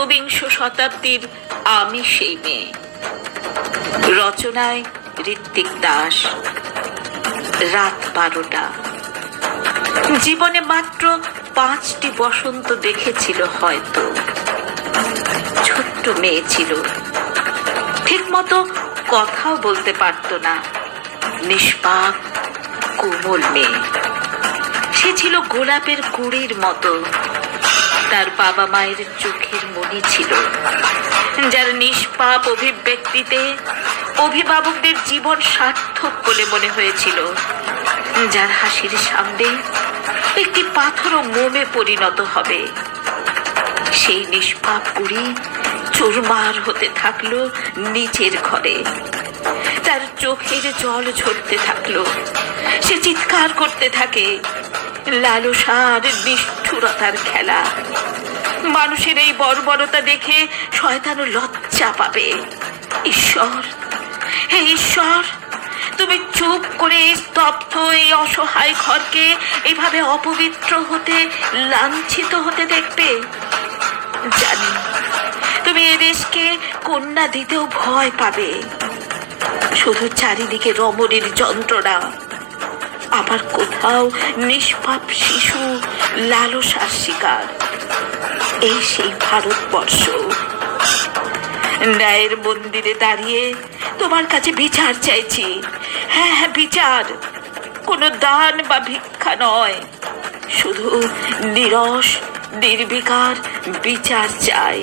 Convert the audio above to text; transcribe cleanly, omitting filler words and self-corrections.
একবিংশ শতাব্দীর আমি সেই মেয়ে। রচনায় ঋত্বিক দাস। রাত 12টা। জীবনে মাত্র 5টি বসন্ত দেখেছিল হয়তো। ছোট্ট মেয়ে ছিল, ঠিক মতো কথাও বলতে পারত না। নিষ্পাপ কোমল মেয়ে। সে ছিল গোলাপের কুঁড়ির মতো। তার বাবা মায়ের চোখের মণি ছিল, যার নিষ্পাপ অভিব্যক্তিতে অভিভাবকদের জীবন সার্থক বলে মনে হয়েছিল, যার হাসির সামনে একটি পাথরও মোমে পরিণত হবে। সেই নিষ্পাপ কুঁড়ি চুরমার হতে থাকলো নিচের ঘরে। তার চোখের জল ঝরতে থাকলো। সে চিৎকার করতে থাকে। লালসার নিষ্ঠুরতার খেলা। মানুষের এই বর্বরতা দেখে শয়তানও লজ্জা পাবে। ঈশ্বর, হে ঈশ্বর, তুমি চুপ করে এই স্তব্ধ এই অসহায় ঘরকে এইভাবে অপবিত্র হতে, লাঞ্ছিত হতে দেখবে? জানি তুমি এদেশকে কন্যা দিতেও ভয় পাবে। শুধু চারিদিকে রমণীর যন্ত্রণা, আবার কোথাও নিষ্পাপ শিশু লালসার শিকার। এই সেই ভারতবর্ষ। ন্যায়ের মন্দিরে দাঁড়িয়ে তোমার কাছে বিচার চাইছি। হ্যাঁ হ্যাঁ, বিচার। কোনো দান বা ভিক্ষা নয়, শুধু নিরস নির্বিকার বিচার চাই।